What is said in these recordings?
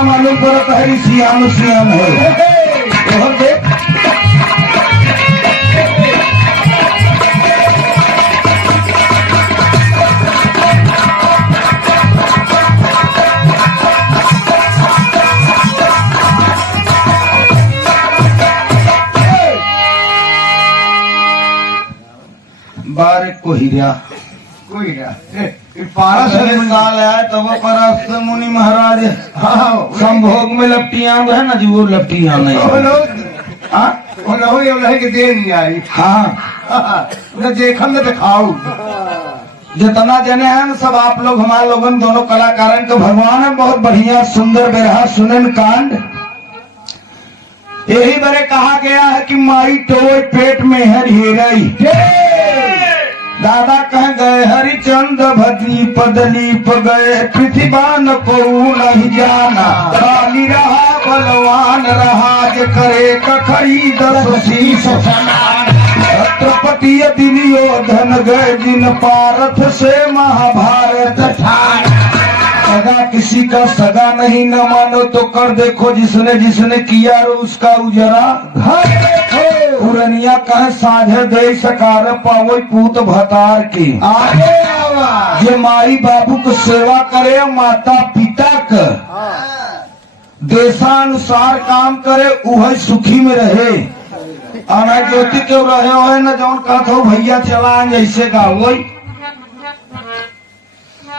ना मालूम पड़ता है सियान सियान है और देख बारे कोहिरा पारस साल आया तब परस्त मुनि महाराज संभोग में लपटियां है ना जो लपटियां नहीं हाँ देखम न दिखाऊ जितना जने हैं सब आप लोग हमारे लोगन दोनों कलाकारन के भगवान है बहुत बढ़िया सुंदर बेरहा सुनन कांड यही बरे कहा गया है कि माई टोए पेट में है हीरई दादा कह गए हरिचंद भद्री पदलीप गए पृथ्वीवान को नहीं जाना काली रहा बलवान रहा जे करे कखरी दस शीश छत्रपति दुर्योधन गए जिन पारथ से महाभारत ठान सगा किसी का सगा नहीं न मानो तो कर देखो जिसने जिसने किया रो उसका उजरा घर पुरनिया कहे साझे दे सकार पावो पूत भतार की आगे ये माई बाबू को सेवा करे माता पिता का देशानुसार काम करे वह सुखी में रहे आना ज्योति क्यों रहे हो न जौन कहते हो भैया चला जैसे गावो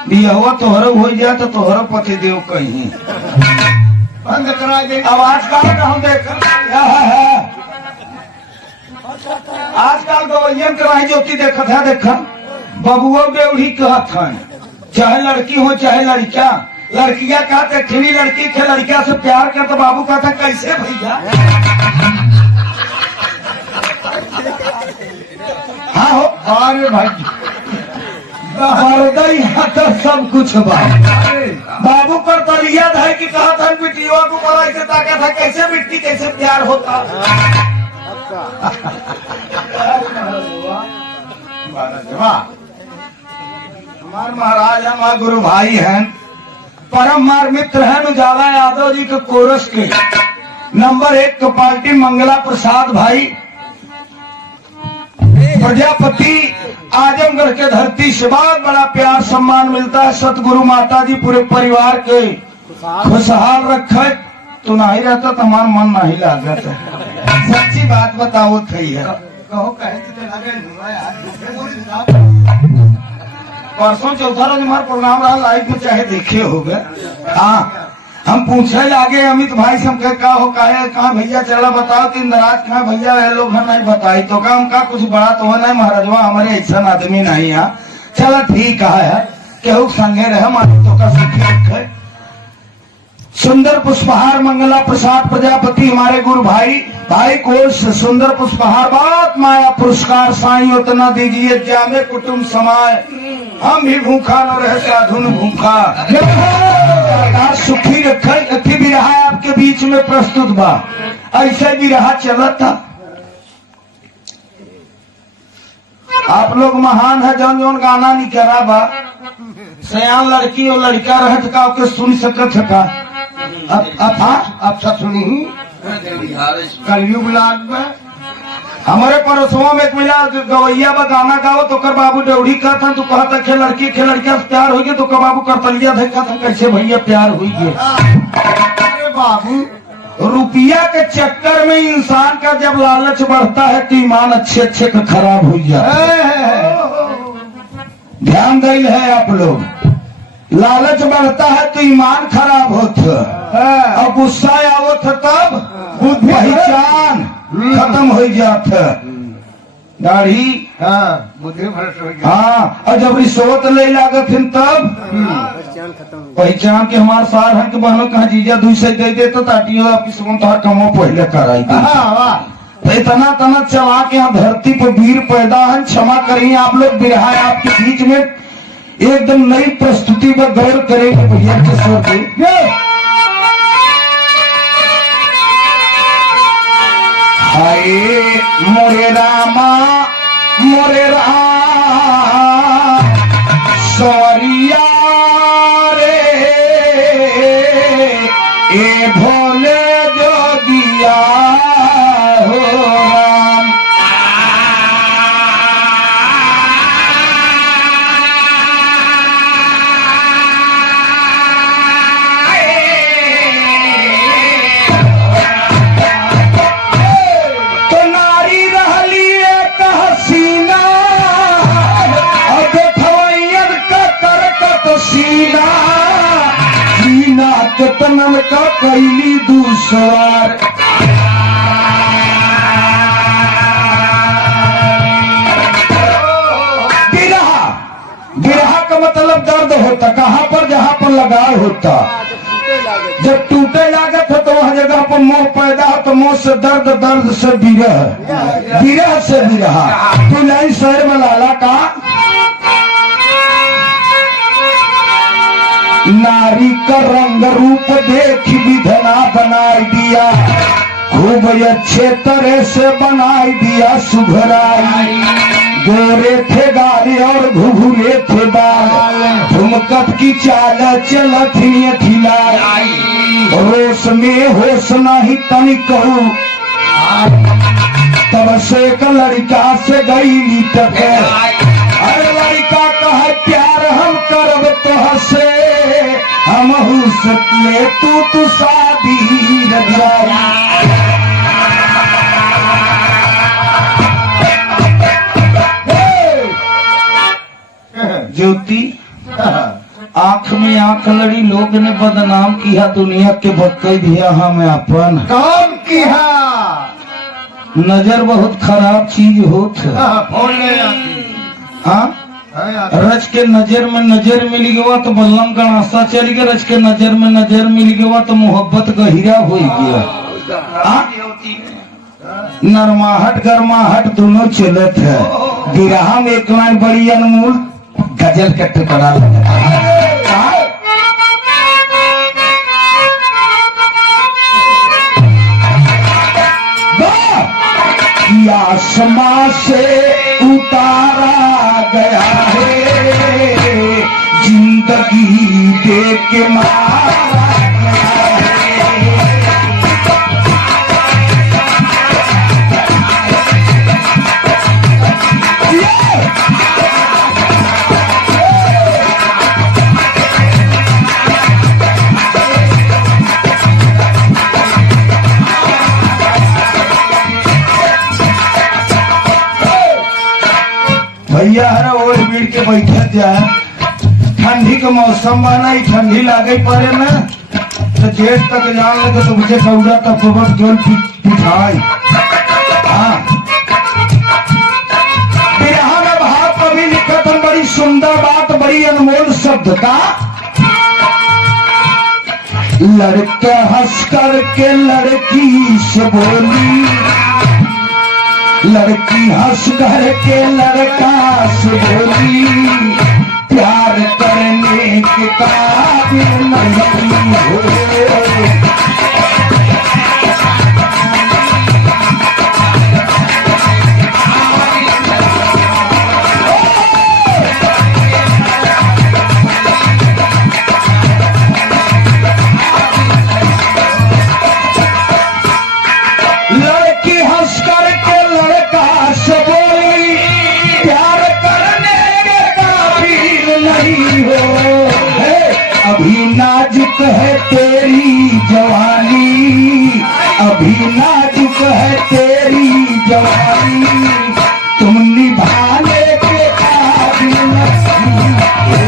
बिहवा तोहर हो जाए तो तोहर पति देव कहीं बंद करा दे आवाज का हम देख आजकल गवैयन कराई ज्योति देखत है देखा बबुआ बेवड़ी कहत है चाहे लड़की हो चाहे लड़का लड़कियां कहते खिली लड़की थे लड़किया से प्यार करते बाबू कहता कैसे भैया हाँ हो अरे भाई तो सब कुछ बाबू कर तलिया था कि कहा था मिट्टियों को बड़ा ऐसे ताका था कैसे मिट्टी कैसे प्यार होता हमारे महाराज हमारे गुरु भाई हैं परम मार मित्र हैं उजाला यादव जी के कोरस के नंबर 1 के पार्टी मंगला प्रसाद भाई प्रजापति आजमगढ़ के धरती से बहुत बड़ा प्यार सम्मान मिलता है सतगुरु माता जी पूरे परिवार के खुशहाल रखे तो नहीं रहता तो हमारा मन नहीं लागत है सच्ची बात बताओ थी है परसों चौथा रोज हमारा प्रोग्राम रहा लाइव में चाहे देखे होगा हाँ हम पूछे लागे अमित भाई से हम कहा हो कहा भैया चला बताओ तीन नाराज कहा भैया ये लोग नहीं बताई तो हम कहा कुछ बड़ा तो है नहीं महाराजवा हमारे ऐसा आदमी नहीं है चला ठीक है केहू संगे रहे हमारे तो का सुखी रखे सुंदर पुष्पहार मंगला प्रसाद प्रजापति हमारे गुरु भाई भाई कोष सुंदर पुष्पहार बहुत माया पुरस्कार साईं उतना दीजिए जामे कुटुंब समाय हम भी भूखा न रहे साधु न भूखा सुखी रखे भी रहा आपके बीच में प्रस्तुत बा ऐसे भी रहा चलता आप लोग महान है जौन जौन गाना नहीं करा बा सयान लड़की और लड़का रहत का के सुन सकत का अब सब सुनी ही कलयुग लाग में हमारे पड़ोसों में एक मिला गवैया बा गाना गाओ तो कर बाबू डेवढ़ी का था तो कहता खे लड़की से प्यार हो गया तो कर बाबू करतलिया देखा था कैसे भैया प्यार हुई गया अरे बाबू रुपया के चक्कर में इंसान का जब लालच बढ़ता है तो ईमान अच्छे अच्छे का खराब हो जाता ध्यान दिल है आप लोग लालच बढ़ता है तो ईमान खराब होता और गुस्सा आवत तब पहचान खत्म हो जाता दाढ़ी बुद्धि भ्रष्ट हो गया हाँ और जब रिश्वत ले लागत तब पहचान के हमारे सार हैं कि बहनों कहा जीजा दूसरे दे दे तो ताटियों आपकी सुन तो हर कमो पहले कराई तो इतना तना चला के यहाँ धरती पर वीर पैदा है क्षमा करिए आप लोग बिरहा आपके बीच में एकदम नई प्रस्तुति पर गौर करेंगे भैया के स्वर पे हाय मोरे रामा मोरे राम सवरिया रे ए भोले जोगिया हो राम। तो नारी रहली एक हसीना, अब ठवैयन का करकट सीना, सीना के तनन का कैली दूसवार। बिरहा, बिरहा का मतलब दर्द होता कहाँ पर, जहाँ पर लगाव होता। जब टूटे लागत हो तो वह जगह पर मोह पैदा हो, तो मोह से दर्द, दर्द से विरह, विरह से बिरहा। तू नहीं शहर में लाला का नारी का रंग रूप देख विधना बनाई दिया, खूब अच्छे तरह से बनाई दिया सुघराई। गोरे थे गाली और घुघुरे थे बाल, ठुमकत की चाल चलत ही खिलाई। रोश में होश नहीं तनी कहूँ, तब से एक लड़का से गई टकर। अरे लड़का कह प्यार हम करब तो हसे, हम हुस्न तू शादी रजाई। ज्योति आंख में आंख लड़ी, लोग ने बदनाम किया, दुनिया के बक्के दिया हमें अपन काम किया। नजर बहुत खराब चीज होत है। हाँ रच के नजर में नजर मिल गया तो बल्लम गणासा चल गया, रच के नजर में नजर मिल गया तो मोहब्बत गहिरा हो गया। नरमाहट गरमाहट दोनों चलत है। बिरहा में एक लाइन बड़ी अनमोल गजल के टुकड़ा आसमां से उतारा गया है, जिंदगी दे के मारा गया भैया हरा ओढ़ बीड़ के बैठे जाए। ठंडी के मौसम बना, ठंडी लागे पड़े ना तो जेठ तक जान लगे तो मुझे कौड़ा तक जोन पिठाई। हाँ बिरहा में भाव कभी लिखत है, बड़ी सुंदर बात, बड़ी अनमोल शब्द का। लड़का हंस कर के लड़की से बोली, लड़की हंस कर के लड़का से बोली, प्यार करने के काबिल नहीं हो। लड़की हंस कर के लड़का से बोली, प्यार करने के काबिल नहीं हो। अभी नाजुक है तेरी जवानी, अभी नाजुक है तेरी जवानी, तुम निभाने के काबिल नहीं हो।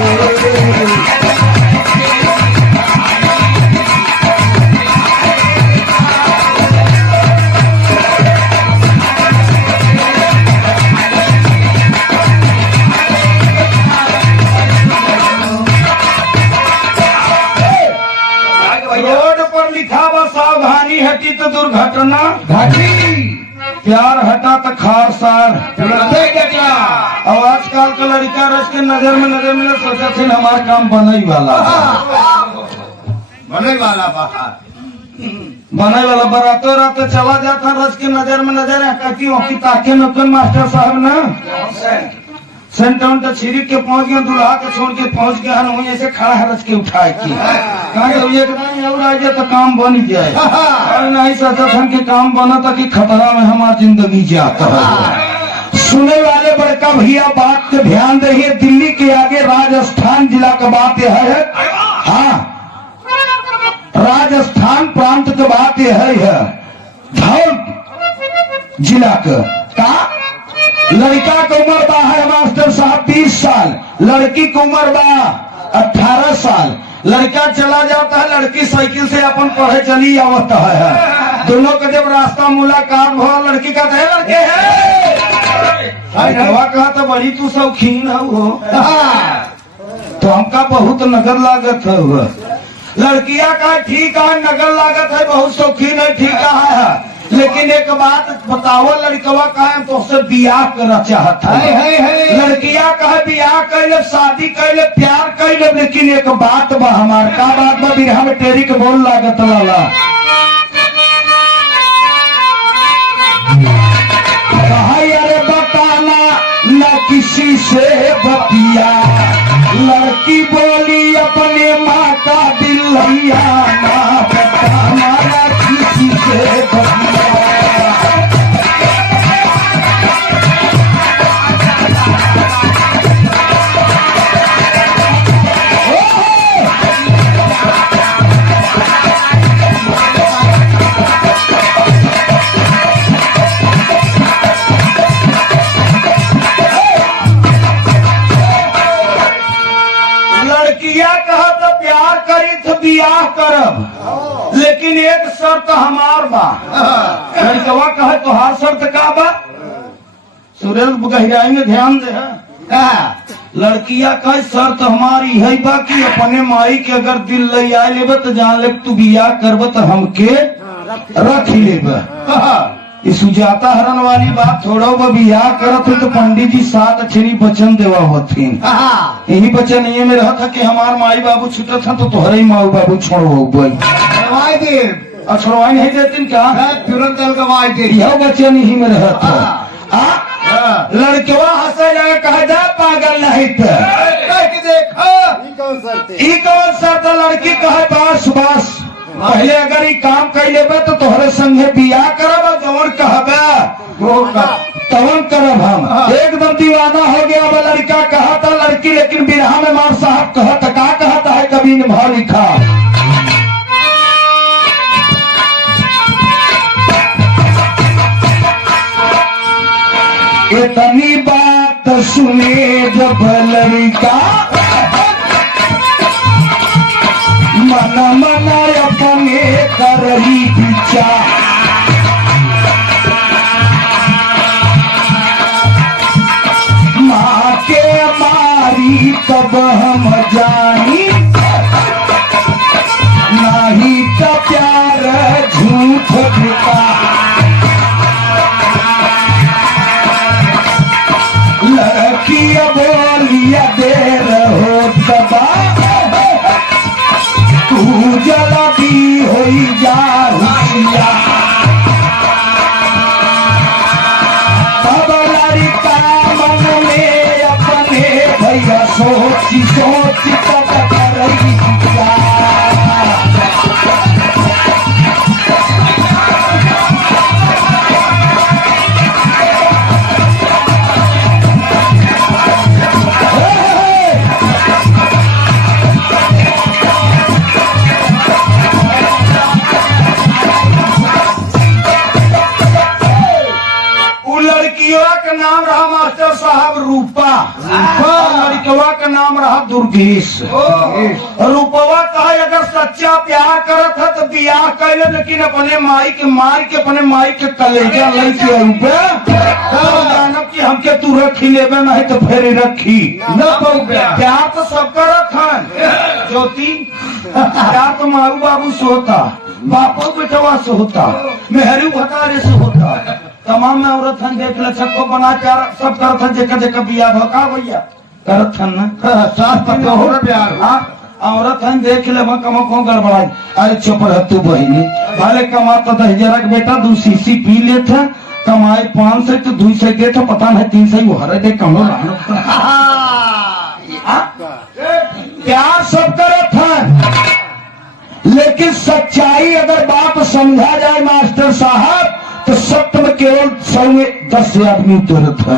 रोड पर लिखा हुआ सावधानी हटी तो दुर्घटना घटी, प्यार हटा तो खार सार। और आजकल का लड़का रच के नजर में नजर मिले, सोचा थे हमारा काम बने वाला बने वाला बाहर बने वाला बरातो रात चला जाता, रच के नजर में नजर कहती हो कि ताके नौकर मास्टर साहब ना सेंटर छिड़क के पहुंच गया, दूल्हा के छोड़ के पहुंच गया वहीं ऐसे खड़ा है रच के उठाए की कहा एकदम और आ जाए तो काम बन जाए। और नहीं सोचा था कि काम बना था कि खतरा में हमारी जिंदगी जाता है। सुने वाले बड़का भैया बात पे ध्यान रहिए, दिल्ली के आगे राजस्थान जिला का बात यह है। हाँ, राजस्थान प्रांत की बात यह है, धौल जिला का लड़का की उम्र बा है मास्टर साहब 20 साल, लड़की की उम्र बा 18 साल। लड़का चला जाता है, लड़की साइकिल से अपन पढ़े चली आवता है। दोनों का जब रास्ता मुलाकात हुआ, लड़की का लड़के है कहा तो बड़ी तू शौकीन है वो तो हमका बहुत नगर लागत है। लड़किया का ठीक है, नगर लागत है, बहुत शौकीन है, ठीक है। लेकिन एक बात बताओ, लड़कवा का तो उससे बियाह करना चाहता है। लड़किया का बियाह कैले, शादी कैले, प्यार कैले, लेकिन एक बात बा हमार का बात बा, बिरहा में टेरी के बोल लागत वाला कहा अरे बताना न किसी से बतिया, लड़की बोली अपने माँ का दिल लिया, ना बताना न किसी से बतिया। बियाह करब, लेकिन एक शर्त हमार बा। लड़कवा कहे तोहार शर्त का बा? सुरेश गहराई में ध्यान दे। लड़किया कहे शर्त हमारी है बा कि अपने माई के अगर दिल ले आ लेब तो जान ले तू बियाह करब तो हमके रख लेब। ये सुजाता हरण वाली बात थोड़ा बियाह करत है तो पंडित जी 7 अक्षरी वचन देवा होती। यही वचन ये में रहा था कि हमार माई बाबू छूटत था तो तोहरे ही माँ बाबू छोड़ो छोड़वाई नहीं देती क्या? तुरंत अलगवाई दे। यह वचन यही में रहा था। लड़कवा हंसा जाए कहा जा पागल नहीं कौन शर्त? लड़की कहे बस बस पहले अगर ये काम कर लेबे तो तोहरे संगे बियाह करब, जवन कहबे तवन करब हम। एकदम दीवाना हो गया वो लड़का कहा था लड़की, लेकिन बिरहा में मार साहब कहता का कहता है कभी ने भाव लिखा। इतनी बात सुने जब लड़का मन मन अपने करही विचार, माँ के मारी तब हम जानी, नहीं तो प्यार झूठ बिका। लड़की बोलिया देर हो तबा, तू जला भी हो जा हुशिया। तब लड़का मन में अपने भैया सोची सोची तब करही विचार। नाम रहा मास्टर साहब रूपा, लड़कवा का नाम रहा दुर्गेश। रूपवा कहा अगर सच्चा प्यार करत है तो बियाह कैले, लेकिन अपने माई के मार के अपने माई के कलेजा लेके रूपे जानब की हमके तू रखी लेबे नहीं तो फिर रखी न प्यार तो सब करत है। ज्योति प्यार तो मारू बाबू से होता, बापो बेटवा से होता, मेहरू भतारे से होता। तमाम में औरत हन देख ले सबको बना प्यार सब करत हन, जेकर जेकर बियाह भका भैया करत हन ना साथ पतो हो प्यार। हाँ औरत हन देख ले कमको गड़बड़ाई। अरे चुप रह तू बहिनी, भले कमा तो 10,000 बेटा 2 सीसी पी लेता कमाए 500 तो 200 दे तो पता नहीं 300 वो हरे दे कम रहना। प्यार सब करत है, लेकिन सच्चाई अगर बात समझा जाए मास्टर साहब तो सत्य में केवल 100 में 10 आदमी तुरंत है।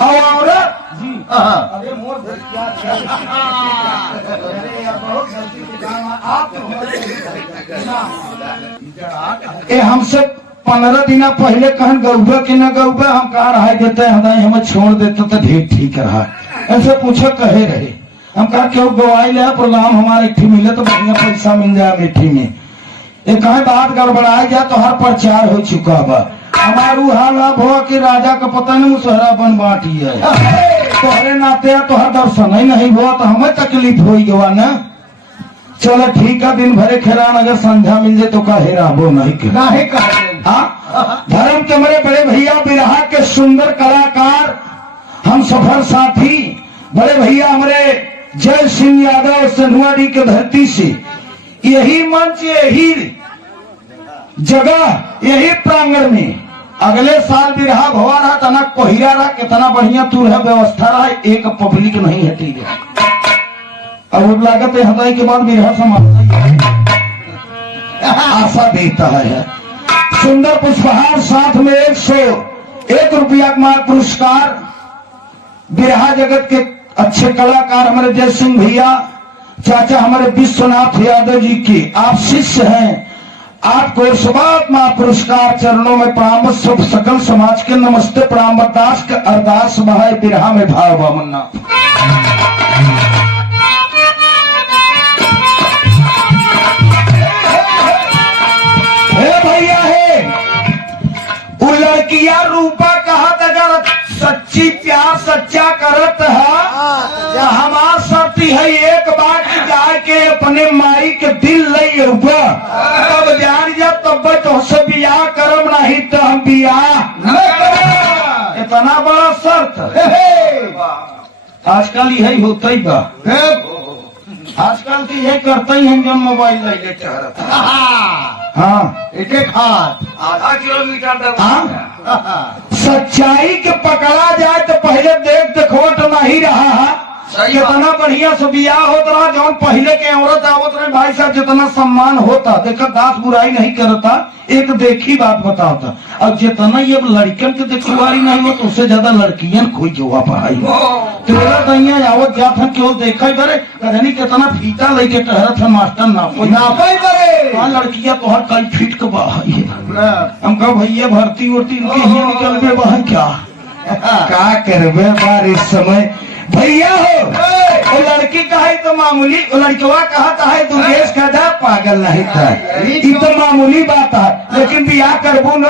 और औरत ये हमसे 15 दिन पहले कहन गौबे कि न गौबे, हम कहा रहा देते हमें छोड़ देते तो ढेर ठीक रहा। ऐसे पूछो कहे रहे, हम कहा क्यों गवाई ले प्रोग्राम हमारे इठी मिले तो बढ़िया पैसा मिल जाए मीठी में। ये कहे बात गड़बड़ाई जाए तो हर प्रचार हो चुका बा। हमारू हाल अब हो कि राजा का पता नहीं मुसहरा बन बाटी है, तोहरे नाते तोहर दर्शन ही नहीं हुआ तो हमें तकलीफ हो गवा न। चलो ठीक है, दिन भरे खेरान अगर संध्या मिल जाए तो का हेरा वो नहीं धर्म के मेरे बड़े भैया बिरहा के सुंदर कलाकार, हम सफर साथी बड़े भैया हमारे जय सिंह यादव सनुआडी के धरती से, यही मंच यही जगह यही प्रांगण में अगले साल बिरहा भवा रहा तना कोहिरा रहा, कितना बढ़िया तू है व्यवस्था रहा, एक पब्लिक नहीं हटी गया। अब लागत हटाई के बाद बिरहा समाप्त आशा देता है। सुंदर पुष्पहार साथ में 101 रुपया का पुरस्कार बिरहा जगत के अच्छे कलाकार हमारे जय सिंह भैया चाचा हमारे विश्वनाथ यादव जी के आप शिष्य हैं। आपको सुबात्मा पुरस्कार चरणों में प्रणाम, सब सकल समाज के नमस्ते प्रणाम। अरदास का अरदास बहाय बिरहा में भाव बामन्ना। भैया है वो लड़किया रूपा कहा अगर सच्ची प्यार सच्चा करत है, हमार शर्ती है एक बार जाए के अपने माई के दिल लई रूपा तब जान जा तब तो से बियाह करम नहीं तो हम बियाह इतना बड़ा शर्त। आजकल यही होता ही बा, आजकल तो यही करते ही हैं जो मोबाइल ले लेते हैं। हाँ एक हाथ आधा किलोमीटर सच्चाई के पकड़ा जाए तो पहले देख देखोट नहीं रहा कितना बढ़िया से बियाह होता रहा। जौन पहले के औरत आवत रहे भाई साहब जितना सम्मान होता देखा, दास बुराई नहीं करता, एक देखी बात बताता। अब जितना ये लड़कियन के देखवारी नहीं हो तो उससे ज्यादा लड़कियन कोई जोवा पढ़ाई तेरा दैया आवत जात है केवल देखा बरे कहानी कितना फीता लेके टहरत है मास्टर नापे बरे लड़कियां तो हर कई फीट के बाहर है। हम कहा भैया भर्ती उर्ती इनकी ही निकलबे बाहर क्या करबे बार इस समय भैया हो। वो लड़की कहा तो मामूली, लड़कवा कहा है दुर्गेश कहता पागल नहीं था, ये तो मामूली बात है, लेकिन बियाह करबू न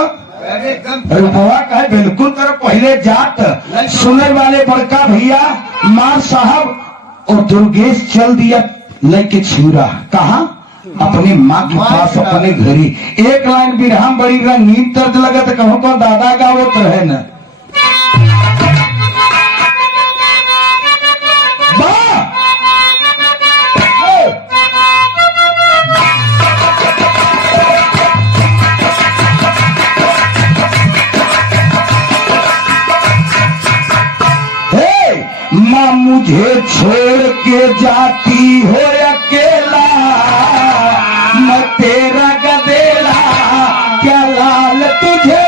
रूपवा कहे बिल्कुल कर। पहले जात सुनने वाले बड़का भैया मार साहब और दुर्गेश चल दिया लेके छुरा कहा अपनी माँ के पास अपने घरी। एक लाइन बिरहा बड़ी रंगीन दर्द लगा तो कहो को दादा गावत रहे न मुझे छोड़ के जाती हो अकेला, मैं तेरा गदेला क्या लाल तुझे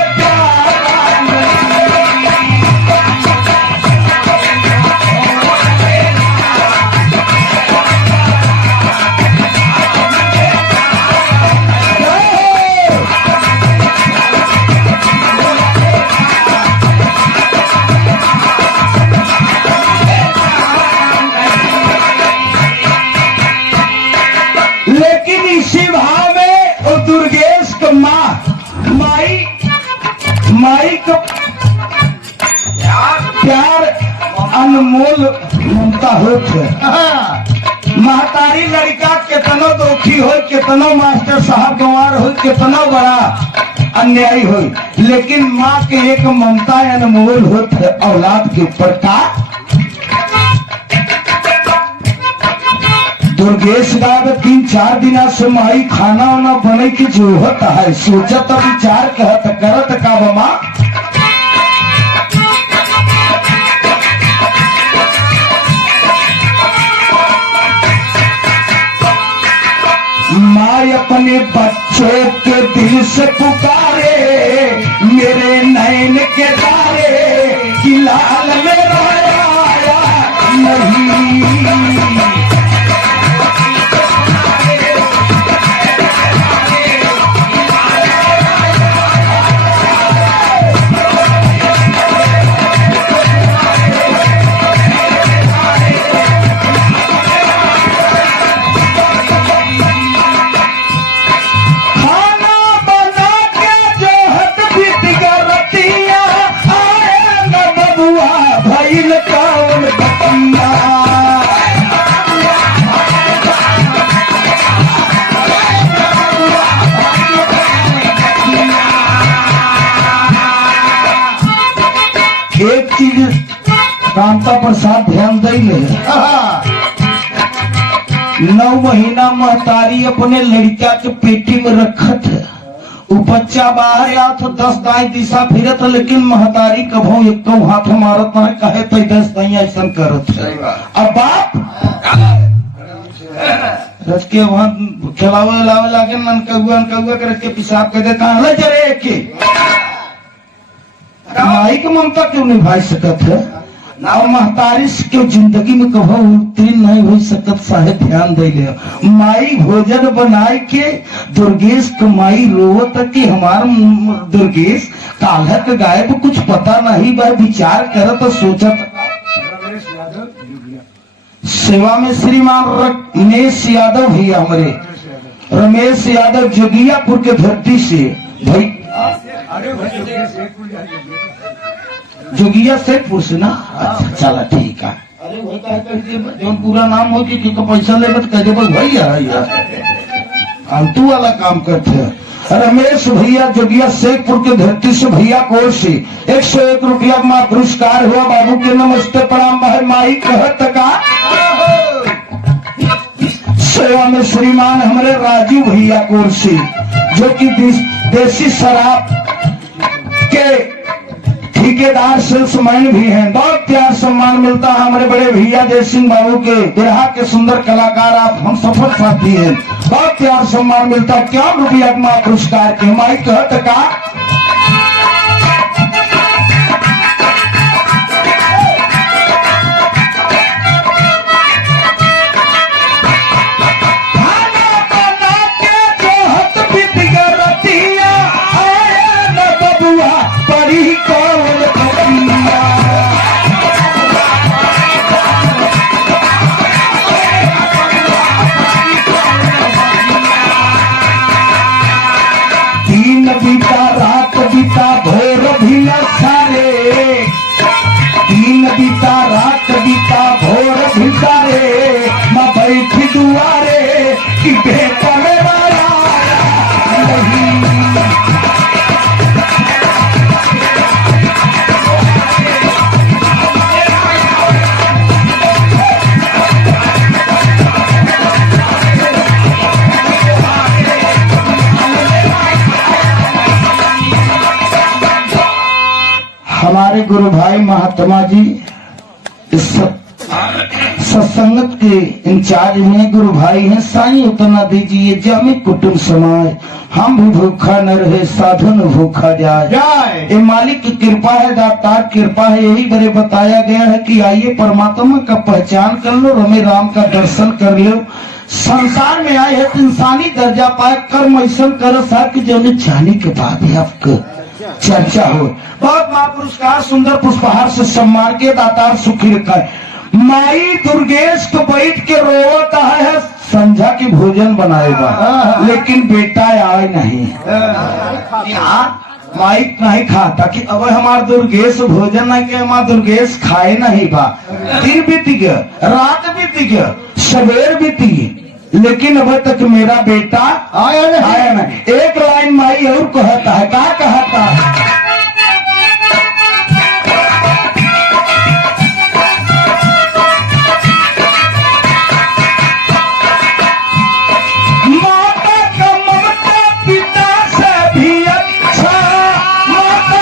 माई का प्यार अनमोल ममता होते। महतारी लड़का कितनो दुखी हो, कितनो मास्टर साहब गंवार हो, कितनो बड़ा अन्यायी हो, लेकिन माँ के एक ममता अनमोल होते औलाद के ऊपर का। दुर्गेश गाँव 3-4 दिन से माई खाना वाना बने की जो होता है सोचत विचार कहत करत का सुनाव माँ। माँ अपने बच्चों के दिल से पुकारे, मेरे नैन के तारे कि लाल मेरा आया नहीं। एक चीज कांता प्रसाद ध्यान देंगे, 9 महीना महतारी अपने लड़का के पेटी में रखत है। वो बच्चा बाहर आत 10 दाई दिशा फिरत, लेकिन महतारी कभो एक हाथ मारत ना कहे तो 10 दाई ऐसा करत है। अब बाप रच के वहां खिलावे लावे लागे ननकौआ के रच के पिसाब कर देता है जरे के माई की ममता क्यों निभा सकत है ना। महतारी क्यों जिंदगी में कहो उत्तीर्ण नहीं हो सकत, साहे ध्यान दे ले। माई भोजन बनाए के दुर्गेश कमाई रोवत कि हमार दुर्गेश कालक गायब कुछ पता नहीं बा, विचार करत सोचत। सेवा में श्रीमान रमेश यादव भैया, हमारे रमेश यादव जोगियापुर के धरती से भाई, जोगिया शेखपुर से ना। अच्छा चला ठीक है। अरे भाई जो पूरा नाम हो कि पैसा ले कह दे भैया फालतू वाला काम करते हैं। रमेश भैया जोगिया शेखपुर के धरती से भैया कोर से 101 रुपया माँ पुरस्कार हुआ। बाबू के नमस्ते प्रणाम भाई। माई कहत का सेवा में श्रीमान हमारे राजू भैया कोर से, जो कि देसी शराब के ठेकेदार सेल्समैन भी हैं। बहुत प्यार सम्मान मिलता है हमारे बड़े भैया जय सिंह बाबू के, बिरहा के सुंदर कलाकार आप हम सफल साथी हैं। बहुत प्यार सम्मान मिलता है। क्या रुपया माँ पुरस्कार के। माई कहत का बीता रात बीता भोर भी सारे, दिन बीता रात बीता भोर भी सारे, मैं बैठी दुआरे कि बेटा मेरा नहीं। हमारे गुरु भाई महात्मा जी इस सत्संगत के इंचार्ज में गुरु भाई हैं। साईं उतना दीजिए जामे कुटुंब समाज, हम भी भूखा न रहे साधु न भूखा जाए। ये मालिक की कृपा है, दातार कृपा है। यही बड़े बताया गया है कि आइए परमात्मा का पहचान कर लो, रमे राम का दर्शन कर लो। संसार में आए है तो इंसानी दर्जा पाए, कर्म ऐसा कर साथ जो जाने के बाद ही आपको चर्चा हो। बहुत महापुरस्कार सुंदर पुष्पहार से सम्मान के दातार सुखी रखा है। माई दुर्गेश को बैठ के रोता है, समझा कि भोजन बनाएगा, लेकिन बेटा आए नहीं। माई नहीं खाता कि अब हमार दुर्गेश भोजन नहीं के, हमार दुर्गेश खाए नहीं बा। दिन बीत गया, रात बीत गया, सवेर बीती, लेकिन अब तक मेरा बेटा आया नहीं। एक लाइन माई और कहता है, क्या कहता है? माता का ममता पिता से भी अच्छा, माता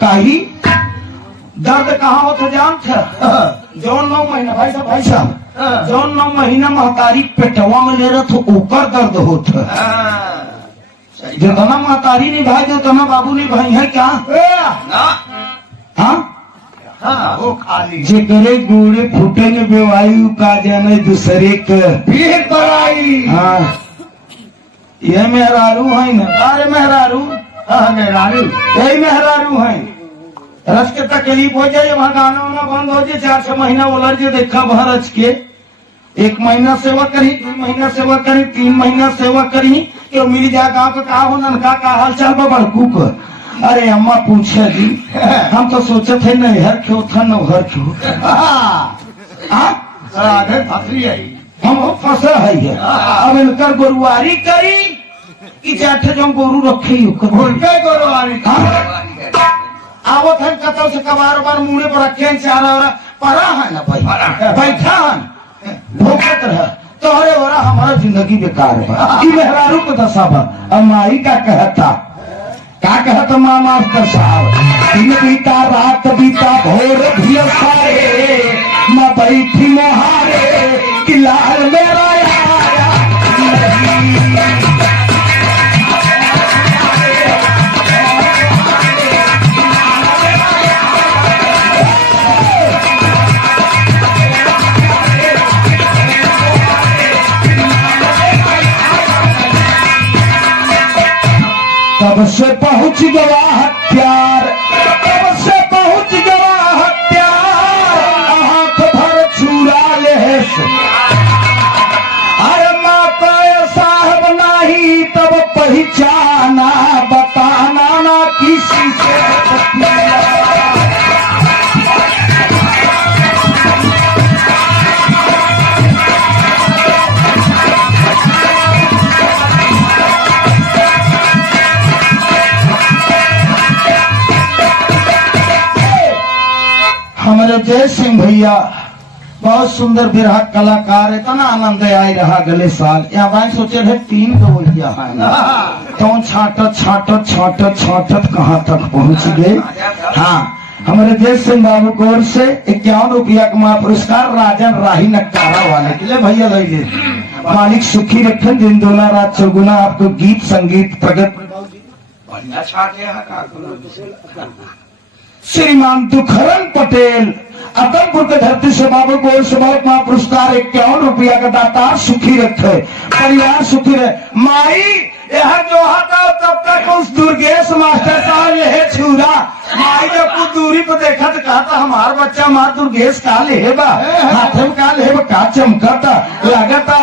काही दर्द कहाँ होता जानत जौन 9 महीना भाई साहब जौन 9 महीना महतारी पेटवा में ले रहा ओकर दर्द होत जितना महतारी नहीं भाई उतना बाबू नहीं भाई है क्या हाँ वो खाली जेकरे गोड़े फूटे ने बेवायु का जाने दूसरे के फिर बड़ाई। हाँ ये मेहरारू है ना अरे मेहरारू मेहरारू यही मेहरारू है रस के तकलीफ हो जाए वहाँ गाना वाना बंद हो जाए 4-6 महीना उलझ जे देखा वहाँ रच के 1 महीना सेवा करी 2 महीना सेवा करी 3 महीना सेवा करी क्यों मिल जाए गाँव का हो ननका का हाल चाल बड़कू को अरे अम्मा पूछे जी हम तो सोचे थे नहर क्यों था नहर क्यों फसली आई हम फंसे है अब इनकर गोरुआरी करी कि जाठे जो गोरू रखे उनके गोरवारी आवत है कतल से कबार बार मुड़े पर रखे चारा और परा है ना भाई बैठा है भूखत रहे तो अरे ओरा हमारा जिंदगी बेकार है मेहरारू को दशा अब माई का कहता माँ मास्टर साहब दिन बीता रात बीता भोर भी सारे मैं बैठी मोहारे कि लाल मेरा आया तब से पहुंच गया हत्यार तब से पहुंच गया हत्यार हाथ भर छुरा ले अरे माता साहब नहीं तब पहचाना बताना ना किसी से हमारे जय सिंह भैया बहुत सुंदर बिरहा कलाकार इतना आनंद आई रहा अगले साल यहाँ भाई सोचे थे 3 गवैया है तो छाटत कहाँ तक पहुँच गए। हाँ हमारे जय सिंह बाबू की ओर से 51 रुपया का महापुरस्कार राजन राही नक्कारा वाले के लिए भैया ले ले मालिक सुखी रखन दिन दोना रात चौगुना आपको गीत संगीत प्रगट श्रीमान दुखरन पटेल अकलपुर के धरती से बाबू को ओर से बहुत महापुरस्कार 51 रुपया का दाता सुखी रखे परिवार सुखी रहे। माई यह जो था तब तक उस दुर्गेश मास्टर साहब यह छुरा माई जब कुछ दूरी पर देखा तो कहा था हमारा बच्चा मार दुर्गेश का लेबा हाथ में का लेबा का चमकता लगता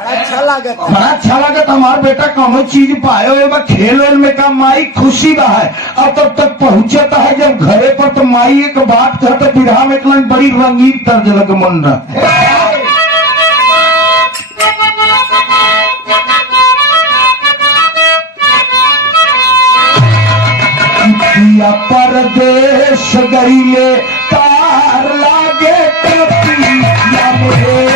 बड़ा अच्छा लागत हमारा बेटा कौनो चीज पायो है खेल वेल में का माई खुशी बा है अब तब तक पहुंचता है जब घरे पर तो माई एक बात कहते बिरहा में एक बड़ी रंगीन तर्ज लग मुंडा परदेश गईले तार लागे कपिया मोरे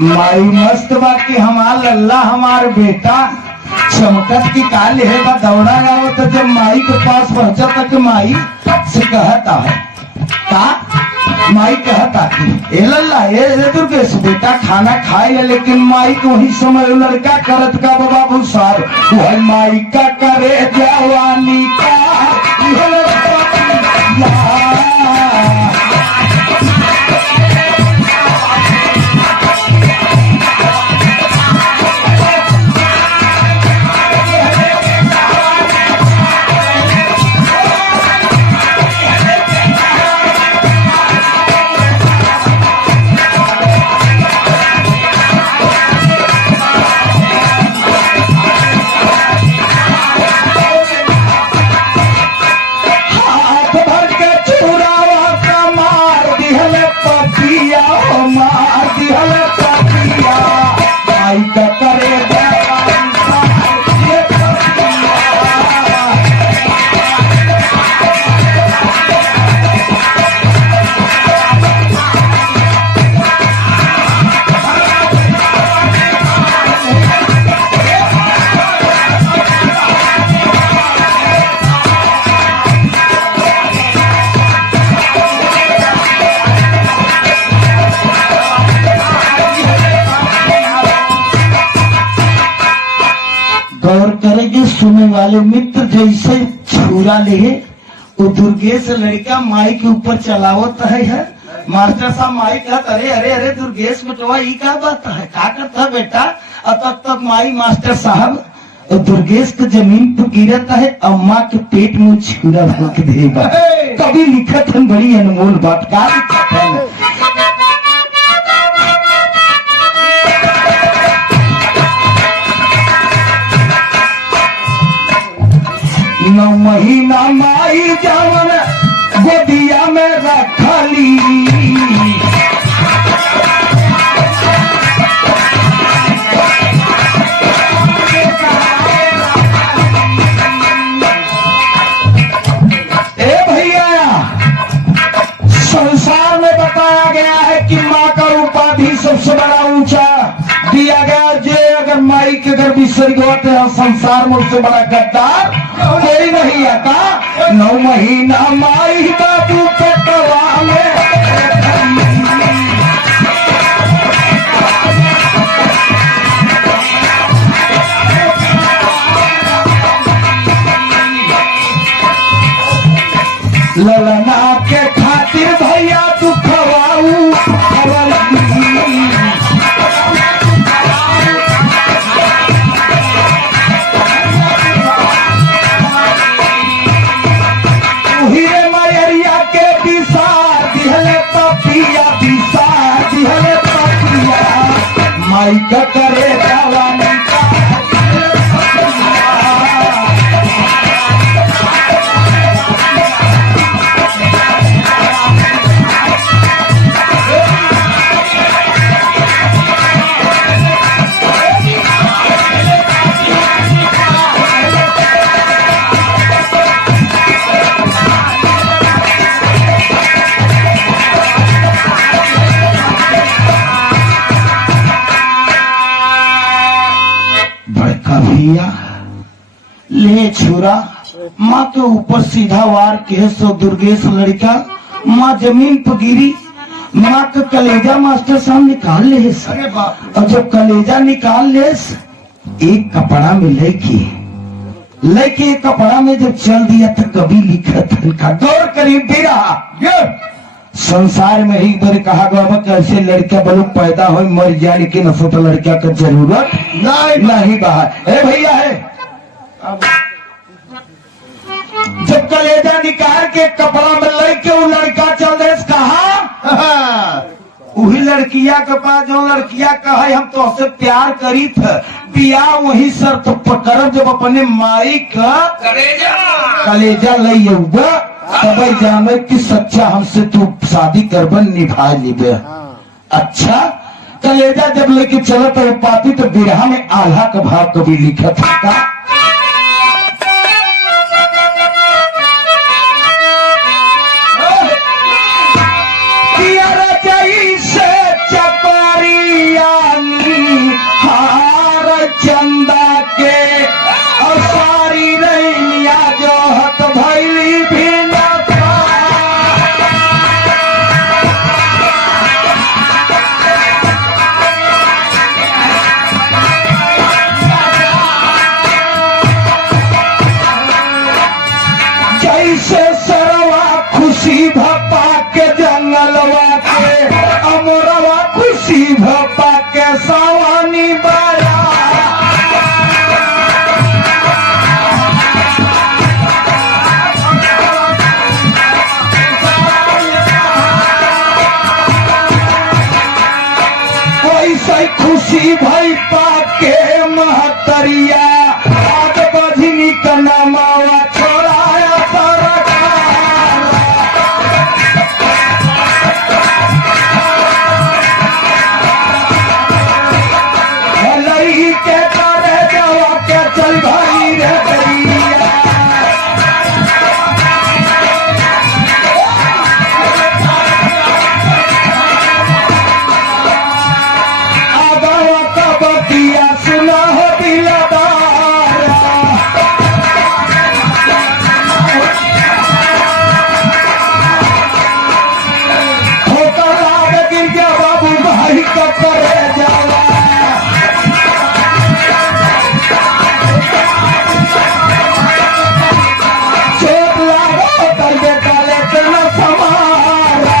माई मस्त बात की हमार लल्ला हमार बेटा चमकत की काल है बा दौड़ा गाओ तो जब माई के पास पहुंचा तक माई से कहता है का माई कहता ए लल्ला ये दुर्गेश बेटा खाना खाए लेकिन माई को ही समय लड़का करत का बाबा भूसार वह माई का करे जवानी का दिहल पतिया माई का करे जवान साहब ये पतिया। गौर करेंगे सुनने वाले मित्र, जैसे छुरा ले वो दुर्गेश लड़का माई के ऊपर चलावत है। मास्टर साहब माई कहता अरे अरे अरे दुर्गेश बेटवा ये क्या बात है, क्या करता है बेटा। और तब तक माई मास्टर साहब दुर्गेश के जमीन पर गिरता है, अम्मा के पेट में छुरा भोंक देगा। कभी लिखत है बड़ी अनमोल बात, क्या लिखत है। नौ महीना माई जवन गोदिया में रखली, ए भैया संसार में बताया गया है कि माँ का उपाधि सबसे बड़ा ऊंचा दिया गया। जे अगर माई के घर बिसर होते हैं संसार में उससे बड़ा गद्दार कोई नहीं आता। 9 महीना माई बाबू पेटवा में ललना के खातिर भैया दुखवाऊ माई का करे जवानी का भैया ले छुरा माँ के ऊपर सीधा वार के सो दुर्गेश लड़का माँ जमीन पर गिरी। माँ का कलेजा मास्टर साहब निकाल ले, अरे बाप और जब कलेजा निकाल ले एक कपड़ा में लेके एक कपड़ा में जब चल दिया तो कभी लिखत का गौर करीब भी रहा। संसार में ही बार कहा गया कैसे लड़का बलू पैदा हो मर जाए, लेकिन तो लड़का का जरूरत नहीं बाहर। ए भैया है जब कलेजा निकाल के कपड़ा में लेके वो लड़का चल रहे कहा वही लड़किया के पास जो लड़किया कहे हम तो से प्यार करी थे बिया वही शर्त पकड़ जब अपने माई का कलेजा ले तब जाने कि सच्चा हमसे तू शादी करबन निभा लीबे। अच्छा कलेजा जब लेके चला तो पाती तो बिरहा में आल्हा का भाव कभी लिखा था चंदा के और सारी रैया जो हत भैली भी जैसे सरवा खुशी भपा के जंगलवा के अमरवा खुशी भपा के सवानी बाया खुशी भई पाके महतरिया आज बजनी का नामावा छोड़ाया सरकार। के करे जावा चोट लागो कर बेटा लेके न समारा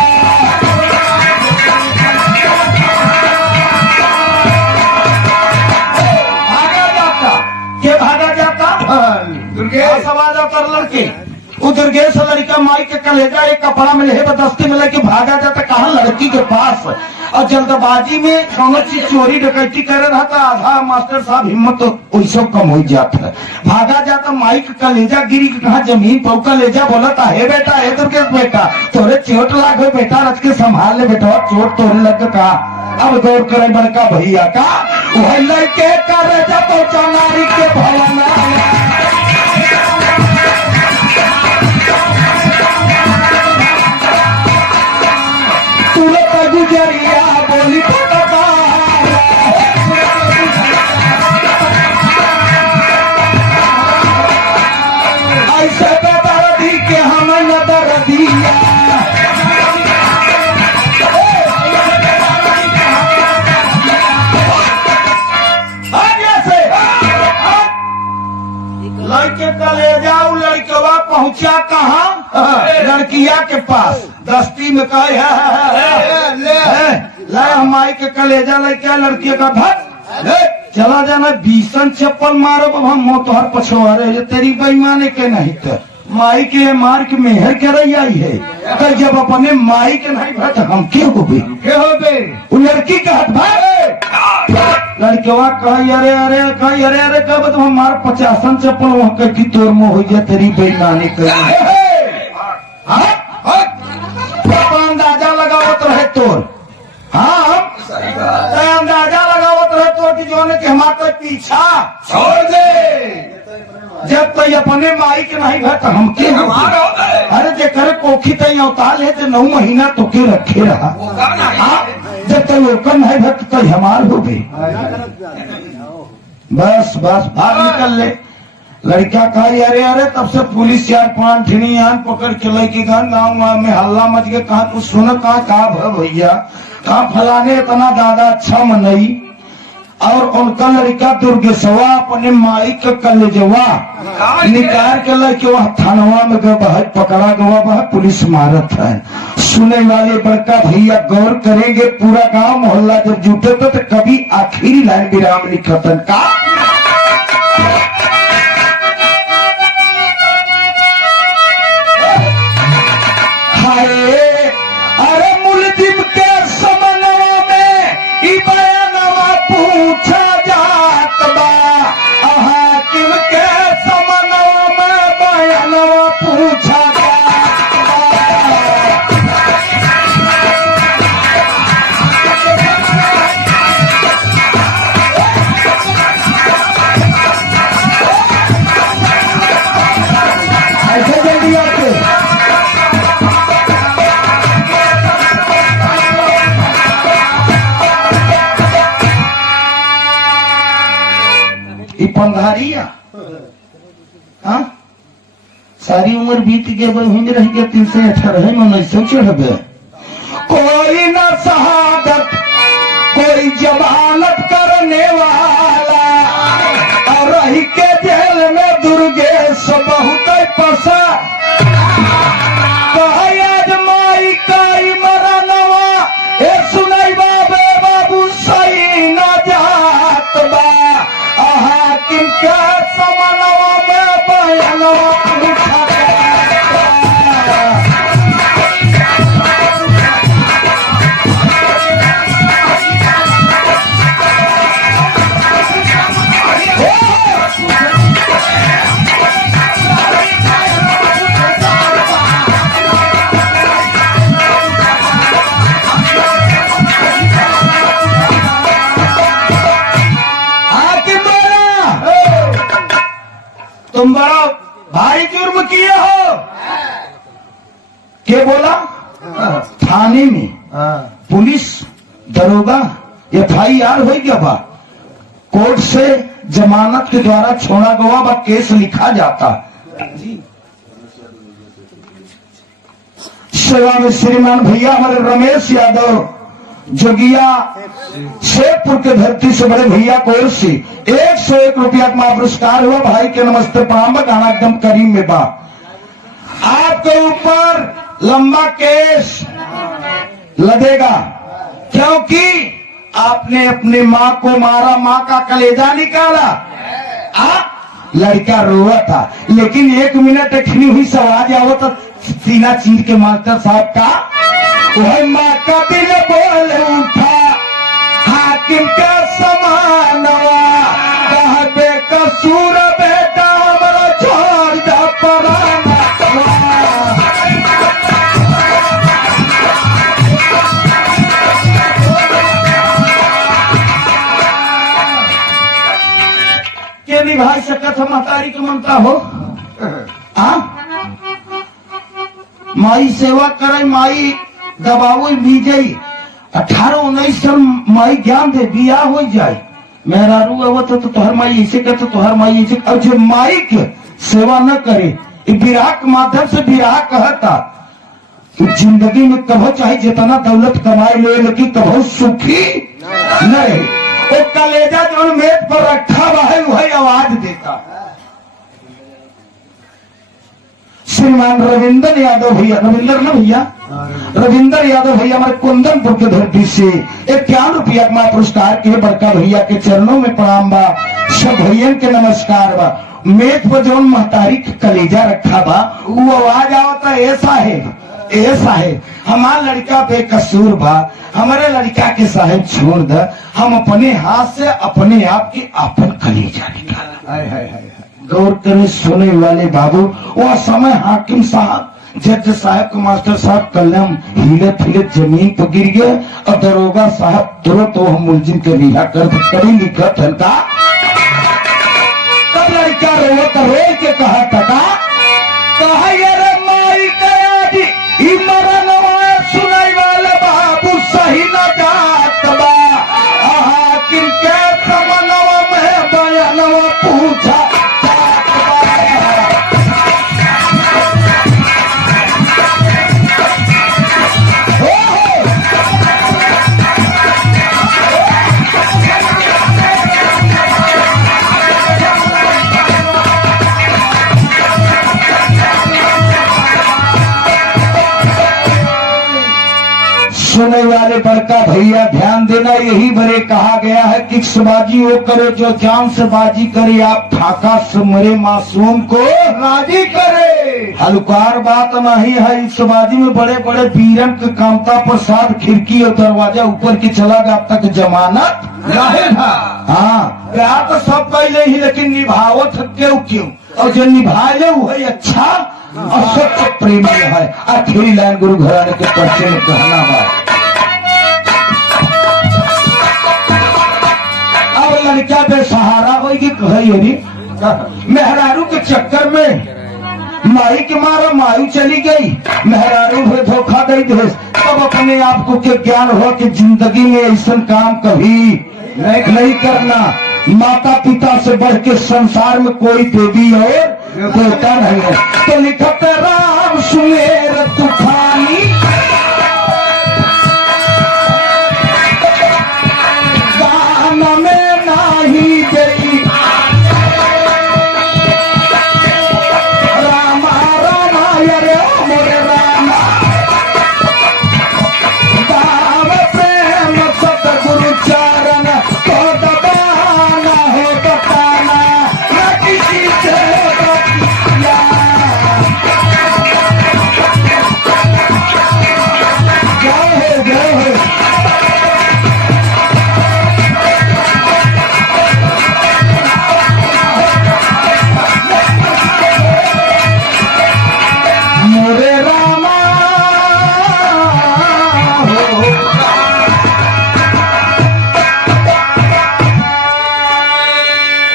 भागा जाता दुर्गेश समाजा कर लड़के वो दुर्गेश लड़का माई के कलेजा एक कपड़ा में ले बदस्ती में लेके भागा जाता कहा लड़की के पास और जल्दबाजी में कौन चीज चोरी डकैती करे रहा था आधा मास्टर साहब हिम्मत तो वैसे कम हो जाता है भागा जाता माई के कलेजा गिरी के कहा जमीन पर कलेजा बोला था हे बेटा हे दुर्गेश बेटा तोरे चोट लाग हो बेटा रच के संभाल ले बेटा चोट तोरे लग का अब गौर करे बड़का भैया का वह लड़के करे जब पहुंचा नारी के भवन गुजरिया बोली ऐसे दर्दी के हम न दर्दिया लड़के कलेजा लड़कवा पहुंचा कहाँ लड़किया के पास दस्ती में कहा ले हमारी के कलेजा लेके लड़की का भट चला जाना भीषण चप्पल मारो हम मोतहर पछुआ रहे तेरी बेईमानी के नहीं तो माई के मार के मेहर के रही आई है तो जब अपने माई के नहीं भट हम के हो वो लड़की का हट भाई लड़केवा कही अरे अरे कही अरे अरे कब तुम हमार 50 चप्पल वहां कटी तोर में हो जाए तेरी बेईमानी कर अंदाजा लगावत रहे तोर हाँ अंदाजा लगावत रहे तोर की जो ने हमारे पीछा छोड़ दे जब तक अपने माई के नहीं घट हम के अरे जे करे कोखी तय अवताल है 9 महीना तो के रखे रहा जब तक ओकन है भक्त तो हमार हो गई बस बस बाहर निकल ले लड़का कहा अरे अरे तब से पुलिस 4-5 ठिनी आन पकड़ के लेके गाँव में हल्ला मच गया कहा कुछ सुन कहा भैया कहा फलाने इतना दादा अच्छा मनई और उनका लड़का दुर्गेशवा अपने माई के कलेजवा निकाल के लेके वह थानवा में गए पकड़ा गवा वह पुलिस मारत है सुने वाले बड़का भैया गौर करेंगे पूरा गांव मोहल्ला जब जुटे तो कभी आखिरी लाइन विराम निकतन का अरे मुलजिम के समनवा में ई बयानवा पूछा जात बा हाकिम के समनवा में बयानवा पूछा ऐसे जल्दी आते पंधारिया हाँ सारी उम्र बीत गए वहीं रह गया 318 में 1900 चढ़ कोई न शहादत कोई जमानत करने वाला और रही के जेल में दुर्गेश बहुत पसा माई काई मरनवा ए सुनाई बाबे बाबू सही न जात बा हाकिम के समनवा में बयानवा पूछा तुम बड़ा भारी जुर्म किए हो क्या बोला थाने में पुलिस दरोगा FIR हो गया बा कोर्ट से जमानत के द्वारा छोड़ा गवा बा केस लिखा जाता सेवा में श्रीमान भैया हमारे रमेश यादव जोगिया शेखपुर के धरती से बड़े भैया को ओर से 101 रुपया का पुरस्कार हुआ। भाई के नमस्ते प्रणाम। गाना एकदम करीम में बा। आपके ऊपर लंबा केस लगेगा क्योंकि आपने अपनी माँ को मारा, माँ का कलेजा निकाला। लड़का रोआ था, लेकिन 1 मिनट खिली हुई सवाज आओ तो सीना चीर के मास्टर साहब का वह माँ का दिल बोल उठा, हाकिम का समानवा कह बेकसूर बेटा हमारा छोड़ जा पराना। के निभाई सकत हम महतारी के ममता हो। माई सेवा करे, माई दबाओ बीजई 18-19 साल माई ज्ञान दे बिया हो जाए। मेहरारू आवत तो तोहर माई ऐसे कहते, तोहर माई ऐसे। और जो माई के सेवा न करे, विराह के माध्यम से विराह कहता जिंदगी में कभो चाहे जितना दौलत कमाए ले, लेकिन कभो सुखी न रहे। वो कलेजा जो मेज पर रखा हुआ है वही आवाज देता। श्रीमान रविंदर यादव भैया, रविंदर ना भैया, रविंदर यादव भैया हमारे कुंदनपुर के धरती से 51 रुपया का पुरस्कार के बड़का भैया के चरणों में प्रणाम बा। सब भैया के नमस्कार बा। मेज पर जो महतारी के कलेजा रखा बा वो आवाज आवता ऐसा है, ऐसा है। हमारा लड़का बेकसूर बा, हमारे लड़का के साहेब छोड़ द, हम अपने हाथ से अपने आप की आपन कलेजा निकाला। गौर करे सुने वाले बाबू, वह समय हाकिम साहब, जज साहब को मास्टर साहब कलम हिले फिले जमीन पर गिर गए और दरोगा साहब तुरंत वो मुलजिम के रिहा कर कड़ी लिखत हल्का। तब लड़का रो के कहा टका कहा यारे माई गया जी मरन सुनाई वाले बाबू सही न जात बा। हाकिम के समनवा में बयानवा पूछा सुने वाले बड़का भैया ध्यान देना। यही बड़े कहा गया है कि बाजी वो करे जो जान से बाजी करे, आप ठाका से मरे मासूम को राजी करे। हल्कार बात नहीं है। इस बाजी में बड़े बड़े वीरन के कामता प्रसाद खिड़की और दरवाजा ऊपर की चला गया, अब तक जमानत जाहिर था। हाँ प्यार तो सब पहले ही, लेकिन निभावत क्यों और जो निभाए वही अच्छा और सच्चा प्रेमी है। आखिरी लाइन गुरु घराने के पर्चे में कहना है। अब लड़का बेसहारा होगी कही मेहरारू के चक्कर में माई के मारा मायू चली गई, मेहरारू भी धोखा दे दे। तब अपने आप को के ज्ञान हुआ कि जिंदगी में ऐसा काम कभी नहीं करना। माता पिता से बढ़ के संसार में कोई देवी और देवता नहीं है। तो लिखत राम सुमेर तू